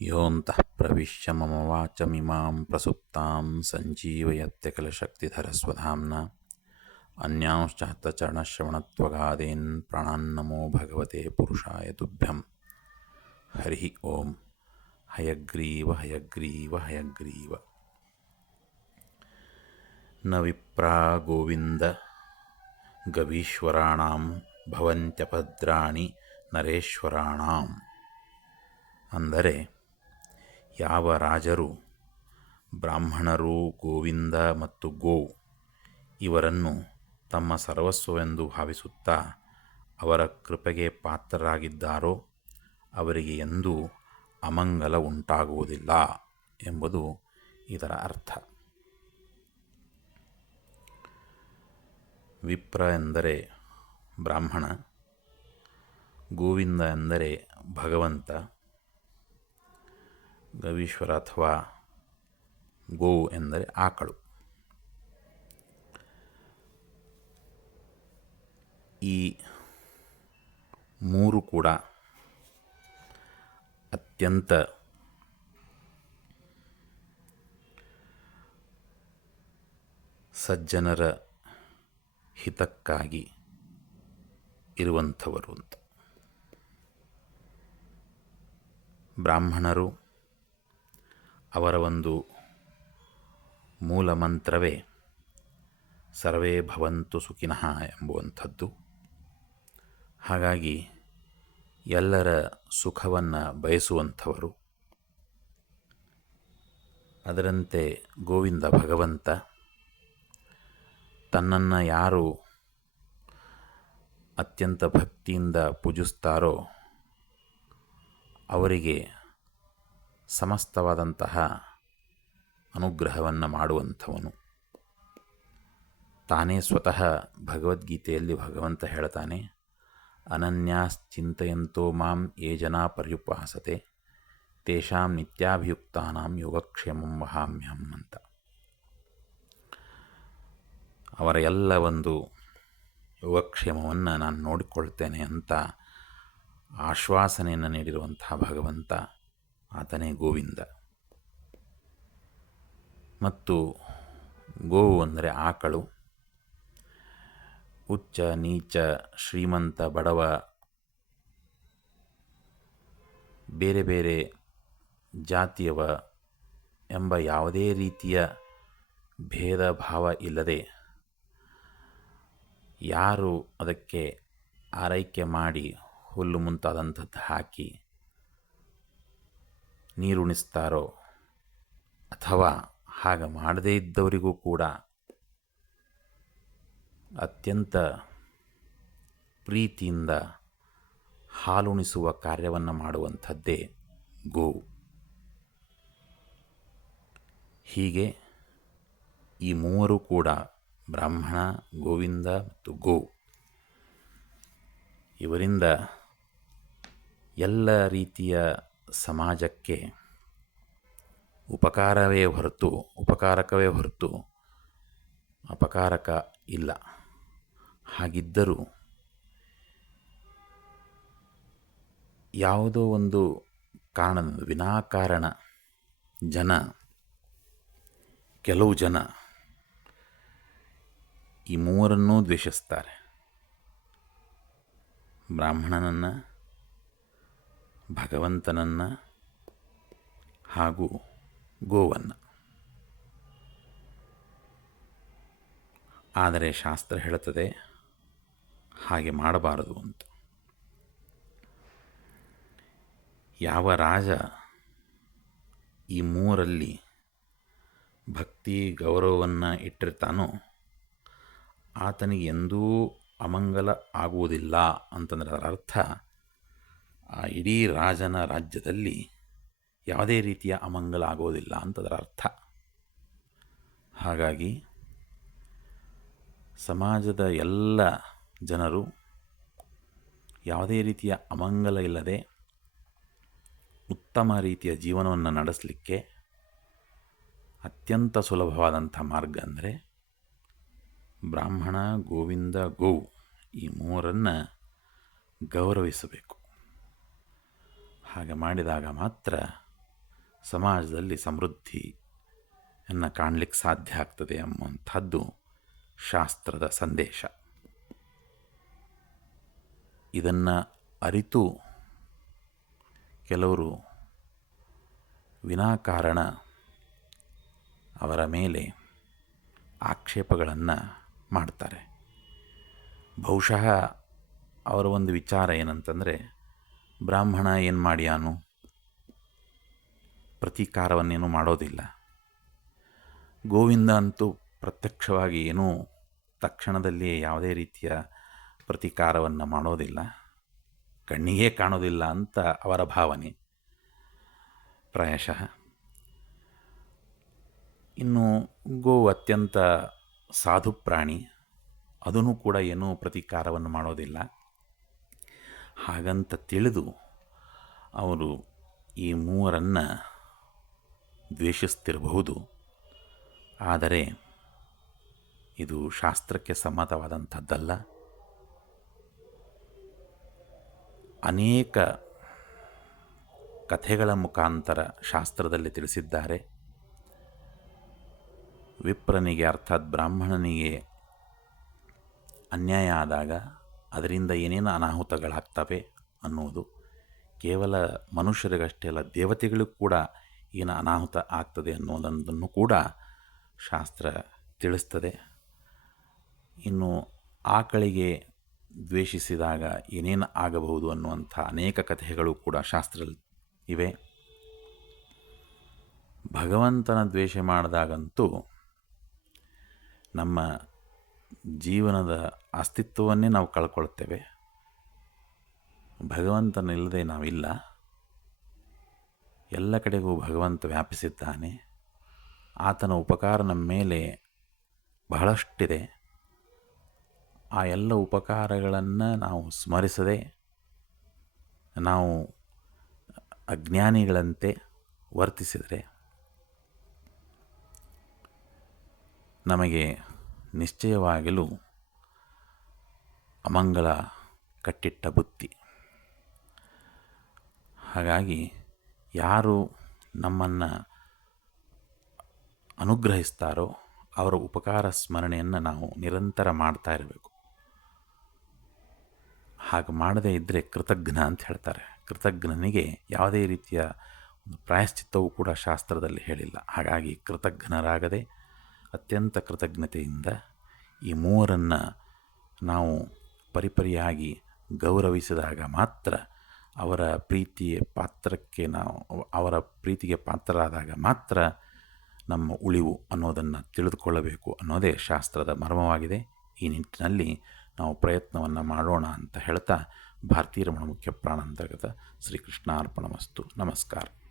ಯೋऽन्तಃ ಪ್ರವಿಶ್ಯ ಮಮ ವಾಚಮಿಮಾಂ ಪ್ರಸುಪ್ತಾಂ ಸಂಜೀವಯತ್ಯಖಿಲಶಕ್ತಿಧರಸ್ವಧಾಮ್ನಾ ಅನ್ಯಾಂಶ್ಚ ಹಸ್ತಚರಣಶ್ರವಣತ್ವಗಾದೀನ್ ಪ್ರಾಣಾನ್ನಮೋ ಭಗವತೆ ಪುರುಷಾಯ ತುಭ್ಯಂ. ಹರಿ ಓಂ. ಹಯಗ್ರೀವ ಹಯಗ್ರೀವ ಹಯಗ್ರೀವ. ನ ವಿಪ್ರಾ ಗೋವಿಂದ ಗವೀಶ್ವರಾಣಾಂ ಭವಂತ್ಯಭದ್ರಾಣಿ ನರೇಶ್ವರಾಣಾಂ. ಅಂದರೆ ಯಾವ ರಾಜರು ಬ್ರಾಹ್ಮಣರು ಗೋವಿಂದ ಮತ್ತು ಗೋ ಇವರನ್ನು ತಮ್ಮ ಸರ್ವಸ್ವವೆಂದು ಭಾವಿಸುತ್ತಾ ಅವರ ಕೃಪೆಗೆ ಪಾತ್ರರಾಗಿದ್ದಾರೋ ಅವರಿಗೆ ಎಂದೂ ಅಮಂಗಲ ಉಂಟಾಗುವುದಿಲ್ಲ ಎಂಬುದು ಇದರ ಅರ್ಥ. ವಿಪ್ರ ಎಂದರೆ ಬ್ರಾಹ್ಮಣ, ಗೋವಿಂದ ಎಂದರೆ ಭಗವಂತ, ಗವೀಶ್ವರ ಅಥವಾ ಗೋ ಎಂದರೆ ಆಕಳು. ಈ ಮೂರು ಕೂಡ ಅತ್ಯಂತ ಸಜ್ಜನರ ಹಿತಕ್ಕಾಗಿ ಇರುವಂಥವರು ಅಂತ. ಬ್ರಾಹ್ಮಣರು ಅವರ ಒಂದು ಮೂಲ ಮಂತ್ರವೇ ಸರ್ವೇ ಭವಂತು ಸುಖಿನಃ ಎಂಬುವಂಥದ್ದು. ಹಾಗಾಗಿ ಎಲ್ಲರ ಸುಖವನ್ನು ಬಯಸುವಂಥವರು. ಅದರಂತೆ ಗೋವಿಂದ ಭಗವಂತ ತನ್ನನ್ನು ಯಾರು ಅತ್ಯಂತ ಭಕ್ತಿಯಿಂದ ಪೂಜಿಸ್ತಾರೋ ಅವರಿಗೆ ಸಮಸ್ತವಾದಂತಹ ಅನುಗ್ರಹವನ್ನು ಮಾಡುವಂಥವನು. ತಾನೇ ಸ್ವತಃ ಭಗವದ್ಗೀತೆಯಲ್ಲಿ ಭಗವಂತ ಹೇಳ್ತಾನೆ, ಅನನ್ಯಾಶ್ಚಿಂತಯಂತೋ ಮಾಂ ಯೇ ಜನಾ ಪರ್ಯುಪಾಸತೆ ತೇಷಾಂ ನಿತ್ಯಾಭಿಯುಕ್ತಾನಾಂ ಯೋಗಕ್ಷೇಮಂ ವಹಾಮ್ಯಹಂ ಅಂತ. ಅವರ ಎಲ್ಲ ಒಂದು ಯೋಗಕ್ಷೇಮವನ್ನು ನಾನು ನೋಡಿಕೊಳ್ತೇನೆ ಅಂತ ಆಶ್ವಾಸನೆಯನ್ನು ನೀಡಿರುವಂತಹ ಭಗವಂತ ಆತನೇ ಗೋವಿಂದ. ಮತ್ತು ಗೋವು ಅಂದರೆ ಆಕಳು. ಉಚ್ಚ ನೀಚ, ಶ್ರೀಮಂತ ಬಡವ, ಬೇರೆ ಬೇರೆ ಜಾತಿಯವ ಎಂಬ ಯಾವುದೇ ರೀತಿಯ ಭೇದ ಭಾವ ಇಲ್ಲದೆ ಯಾರು ಅದಕ್ಕೆ ಆರೈಕೆ ಮಾಡಿ ಹುಲ್ಲು ಮುಂತಾದಂಥದ್ದು ಹಾಕಿ ನೀರುಣಿಸ್ತಾರೋ ಅಥವಾ ಹಾಗೆ ಮಾಡದೇ ಇದ್ದವರಿಗೂ ಕೂಡ ಅತ್ಯಂತ ಪ್ರೀತಿಯಿಂದ ಹಾಲುಣಿಸುವ ಕಾರ್ಯವನ್ನು ಮಾಡುವಂಥದ್ದೇ ಗೋವು. ಹೀಗೆ ಈ ಮೂವರು ಕೂಡ ಬ್ರಾಹ್ಮಣ, ಗೋವಿಂದ ಮತ್ತು ಗೋ ಇವರಿಂದ ಎಲ್ಲ ರೀತಿಯ ಸಮಾಜಕ್ಕೆ ಉಪಕಾರಕವೇ ಹೊರತು ಅಪಕಾರಕ ಇಲ್ಲ. ಹಾಗಿದ್ದರೂ ಯಾವುದೋ ಒಂದು ಕಾರಣದಿಂದ ವಿನಾಕಾರಣ ಕೆಲವು ಜನ ಈ ಮೂವರನ್ನೂ ದ್ವೇಷಿಸ್ತಾರೆ. ಬ್ರಾಹ್ಮಣನನ್ನು, ಭಗವಂತನನ್ನು ಹಾಗೂ ಗೋವನ್ನು. ಆದರೆ ಶಾಸ್ತ್ರ ಹೇಳುತ್ತದೆ ಹಾಗೆ ಮಾಡಬಾರದು ಅಂತ. ಯಾವ ರಾಜ ಈ ಮೂವರಲ್ಲಿ ಭಕ್ತಿ ಗೌರವವನ್ನು ಇಟ್ಟಿರ್ತಾನೋ ಆತನಿಗೆ ಎಂದೂ ಅಮಂಗಲ ಆಗುವುದಿಲ್ಲ ಅಂತಂದರೆ ಅದರ ಅರ್ಥ ಆ ಇಡೀ ರಾಜನ ರಾಜ್ಯದಲ್ಲಿ ಯಾವುದೇ ರೀತಿಯ ಅಮಂಗಲ ಆಗೋದಿಲ್ಲ ಅಂತದರ ಅರ್ಥ. ಹಾಗಾಗಿ ಸಮಾಜದ ಎಲ್ಲ ಜನರು ಯಾವುದೇ ರೀತಿಯ ಅಮಂಗಲ ಇಲ್ಲದೆ ಉತ್ತಮ ರೀತಿಯ ಜೀವನವನ್ನು ನಡೆಸಲಿಕ್ಕೆ ಅತ್ಯಂತ ಸುಲಭವಾದಂಥ ಮಾರ್ಗ ಅಂದರೆ ಬ್ರಾಹ್ಮಣ, ಗೋವಿಂದ, ಗೋ ಈ ಮೂವರನ್ನು ಗೌರವಿಸಬೇಕು. ಹಾಗೆ ಮಾಡಿದಾಗ ಮಾತ್ರ ಸಮಾಜದಲ್ಲಿ ಸಮೃದ್ಧಿಯನ್ನು ಕಾಣಲಿಕ್ಕೆ ಸಾಧ್ಯ ಆಗ್ತದೆ ಎಂಬುವಂಥದ್ದು ಶಾಸ್ತ್ರದ ಸಂದೇಶ. ಇದನ್ನು ಅರಿತು ಕೆಲವರು ವಿನಾಕಾರಣ ಅವರ ಮೇಲೆ ಆಕ್ಷೇಪಗಳನ್ನು ಮಾಡ್ತಾರೆ. ಬಹುಶಃ ಅವರ ಒಂದು ವಿಚಾರ ಏನಂತಂದರೆ, ಬ್ರಾಹ್ಮಣ ಏನು ಮಾಡ್ಯಾನು, ಪ್ರತೀಕಾರವನ್ನೇನೂ ಮಾಡೋದಿಲ್ಲ. ಗೋವಿಂದ ಅಂತೂ ಪ್ರತ್ಯಕ್ಷವಾಗಿ ಏನೂ ತಕ್ಷಣದಲ್ಲಿಯೇ ಯಾವುದೇ ರೀತಿಯ ಪ್ರತೀಕಾರವನ್ನು ಮಾಡೋದಿಲ್ಲ, ಕಣ್ಣಿಗೆ ಕಾಣೋದಿಲ್ಲ ಅಂತ ಅವರ ಭಾವನೆ ಪ್ರಾಯಶಃ. ಇನ್ನು ಗೋವು ಅತ್ಯಂತ ಸಾಧು ಪ್ರಾಣಿ, ಅದೂ ಕೂಡ ಏನೂ ಪ್ರತೀಕಾರವನ್ನು ಮಾಡೋದಿಲ್ಲ. ಹಾಗಂತ ತಿಳಿದು ಅವರು ಈ ಮೂವರನ್ನು ದ್ವೇಷಿಸ್ತಿರಬಹುದು. ಆದರೆ ಇದು ಶಾಸ್ತ್ರಕ್ಕೆ ಸಮ್ಮತವಾದಂಥದ್ದಲ್ಲ. ಅನೇಕ ಕಥೆಗಳ ಮುಖಾಂತರ ಶಾಸ್ತ್ರದಲ್ಲಿ ತಿಳಿಸಿದ್ದಾರೆ. ವಿಪ್ರನಿಗೆ ಅರ್ಥಾತ್ ಬ್ರಾಹ್ಮಣನಿಗೆ ಅನ್ಯಾಯ ಆದಾಗ ಅದರಿಂದ ಏನೇನು ಅನಾಹುತಗಳಾಗ್ತವೆ ಅನ್ನುವುದು ಕೇವಲ ಮನುಷ್ಯರಿಗಷ್ಟೇ ಅಲ್ಲ, ದೇವತೆಗಳಿಗೂ ಕೂಡ ಏನು ಅನಾಹುತ ಆಗ್ತದೆ ಅನ್ನೋದನ್ನು ಕೂಡ ಶಾಸ್ತ್ರ ತಿಳಿಸ್ತದೆ. ಇನ್ನು ಆಕಳಿಗೆ ದ್ವೇಷಿಸಿದಾಗ ಏನೇನು ಆಗಬಹುದು ಅನ್ನುವಂಥ ಅನೇಕ ಕಥೆಗಳು ಕೂಡ ಶಾಸ್ತ್ರದಲ್ಲಿ ಇವೆ. ಭಗವಂತನ ದ್ವೇಷ ಮಾಡಿದಾಗಂತೂ ನಮ್ಮ ಜೀವನದ ಅಸ್ತಿತ್ವವನ್ನೇ ನಾವು ಕಳ್ಕೊಳ್ತೇವೆ. ಭಗವಂತನಿಲ್ಲದೆ ನಾವಿಲ್ಲ. ಎಲ್ಲ ಕಡೆಗೂ ಭಗವಂತ ವ್ಯಾಪಿಸಿದ್ದಾನೆ. ಆತನ ಉಪಕಾರ ನಮ್ಮ ಮೇಲೆ ಬಹಳಷ್ಟಿದೆ. ಆ ಎಲ್ಲ ಉಪಕಾರಗಳನ್ನು ನಾವು ಸ್ಮರಿಸದೆ ನಾವು ಅಜ್ಞಾನಿಗಳಂತೆ ವರ್ತಿಸಿದರೆ ನಮಗೆ ನಿಶ್ಚಯವಾಗಲು ಅಮಂಗಲ ಕಟ್ಟಿಟ್ಟ ಬುತ್ತಿ. ಹಾಗಾಗಿ ಯಾರು ನಮ್ಮನ್ನು ಅನುಗ್ರಹಿಸ್ತಾರೋ ಅವರ ಉಪಕಾರ ಸ್ಮರಣೆಯನ್ನು ನಾವು ನಿರಂತರ ಮಾಡ್ತಾ ಇರಬೇಕು. ಹಾಗೆ ಮಾಡದೇ ಇದ್ದರೆ ಕೃತಜ್ಞ ಅಂತ ಹೇಳ್ತಾರೆ. ಕೃತಜ್ಞನಿಗೆ ಯಾವುದೇ ರೀತಿಯ ಒಂದು ಪ್ರಾಯಶ್ಚಿತ್ತವೂ ಕೂಡ ಶಾಸ್ತ್ರದಲ್ಲಿ ಹೇಳಿಲ್ಲ. ಹಾಗಾಗಿ ಕೃತಜ್ಞರಾಗದೆ ಅತ್ಯಂತ ಕೃತಜ್ಞತೆಯಿಂದ ಈ ಮೂವರನ್ನು ನಾವು ಪರಿಪರಿಯಾಗಿ ಗೌರವಿಸಿದಾಗ ಮಾತ್ರ ಅವರ ಪ್ರೀತಿಗೆ ಪಾತ್ರರಾದಾಗ ಮಾತ್ರ ನಮ್ಮ ಉಳಿವು ಅನ್ನೋದನ್ನು ತಿಳಿದುಕೊಳ್ಳಬೇಕು ಅನ್ನೋದೇ ಶಾಸ್ತ್ರದ ಮರ್ಮವಾಗಿದೆ. ಈ ನಿಟ್ಟಿನಲ್ಲಿ ನಾವು ಪ್ರಯತ್ನವನ್ನು ಮಾಡೋಣ ಅಂತ ಹೇಳ್ತಾ ಭಾರತೀಯ ರಮಣ ಮುಖ್ಯ ಪ್ರಾಣಾಂತರ್ಗತ ಶ್ರೀಕೃಷ್ಣಾರ್ಪಣಮಸ್ತು. ನಮಸ್ಕಾರ.